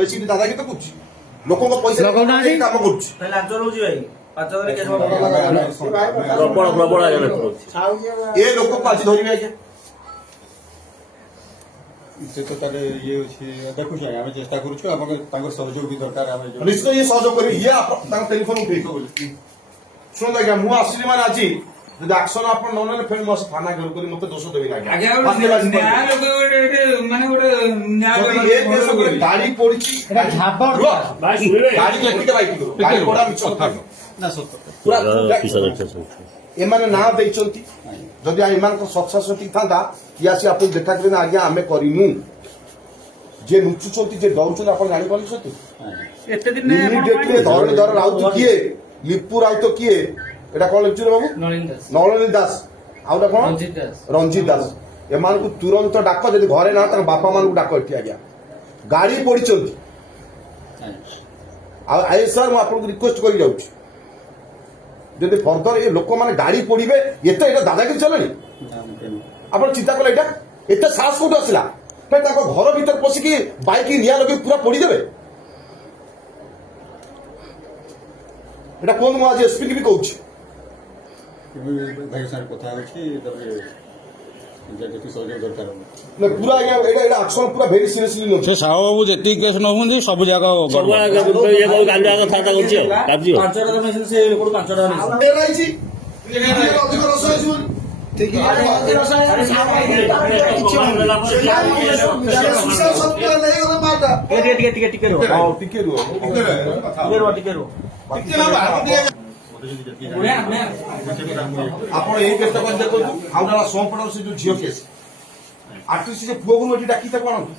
বেশি দাদাগিরি তো করছি ଲୋକଙ୍କ ପଇସା କାମ କରୁଛି ଏ ଲୋକକୁ ଆଜି ଧରିବେ ଆଜ୍ଞା ସେ ତ ତାର ଇଏ ଅଛି ଦେଖୁଛୁ ଆମେ ଚେଷ୍ଟା କରୁଛୁ ଆପଣଙ୍କ ତାଙ୍କର ସହଯୋଗ ବି ଦରକାର ଆମେ ନିଶ୍ଚୟ ଇଏ ସହଯୋଗ କରିବେ ଇଏ ତାଙ୍କ ଟେଲିଫୋନ ଉଠେଇବ ଶୁଣନ୍ତୁ ଆଜ୍ଞା ମୁଁ ଆସିଲି ମାନେ ଆଜି ଯଦି ଆକ୍ସନ ଆପଣ ନ ନେଲେ ଫେଣି ମୋ ଥାନା ଘେର କରି ମତେ ଦୋଷ ଦେବେ ଗାଡି ପଡିଛି ଏମାନେ ନାଁ ଦେଇଛନ୍ତି ଯଦି ଏମାନଙ୍କ ସକ୍ସେସ ଠିକ ଥାନ୍ତା କି ଆସି ଆପଣ ଦେଖା କରିବେ ଆଜ୍ଞା ଆମେ କରିନୁ ଯିଏ ଲୁଚୁଛନ୍ତି ଯିଏ ଡରୁଛନ୍ତି ଆପଣ ଜାଣିପାରୁଛନ୍ତି ଇମିଡିଏଟଲି ଧରଣୀ ଧର ରାଉତ କିଏ ଲିପୁ ରାଉତ କିଏ এটা কোন লেখছে বাবু নলিনী দাস আউটা কোন রঞ্জিত দাস এমানকু তুরন্ত ডাক যদি ঘরে না তার বাপা মানকু ডাক এটি আজ্ঞা গাড়ি পড়িছন্তি আই স্যার মু আপনাকে রিকোয়েস্ট করি যাচ্ছি যদি ফর্দর এই লোক মানে গাড়ি পড়িবে এতে এটা দাদাগিরি চলেনি আপনার চিন্তা কলে এটা এতে সাহস কোটি আসলা তাকে ঘর ভিতর পশিকি বাইক নিয়া লগে পুরা পড়ি দেবে এটা কোন মু আজ এসপি কি কହୁছি ଭାଇ ସାର୍ କଥା ହେଉଛି ତାପରେ ଯେତିକି ସହଯୋଗ ଦରକାର ନା ପୁରା ଆଜ୍ଞା ଏଇଟା ଆକ୍ସନ ପୁରା ଭେରି ସିରିୟସଲି ନଉଛି ସେ ସାହୁ ବାବୁ ଯେତିକି କେସ୍ ନଉଛନ୍ତି ସବୁ ଜାଗା ଅଧିକ ରସ ହେଇଯିବ ଆପଣ ଏଇ କେସଟା କରି ଦେଖନ୍ତୁ ଆଉ ଜଣେ ସୋମପଡ ସେ ଯୋଉ ଝିଅ କେସ୍ ଆର୍ଟିଷ୍ଟ ସେ ପୁଅକୁ ଏଠି ଡାକି ତାକୁ ଆଣନ୍ତୁ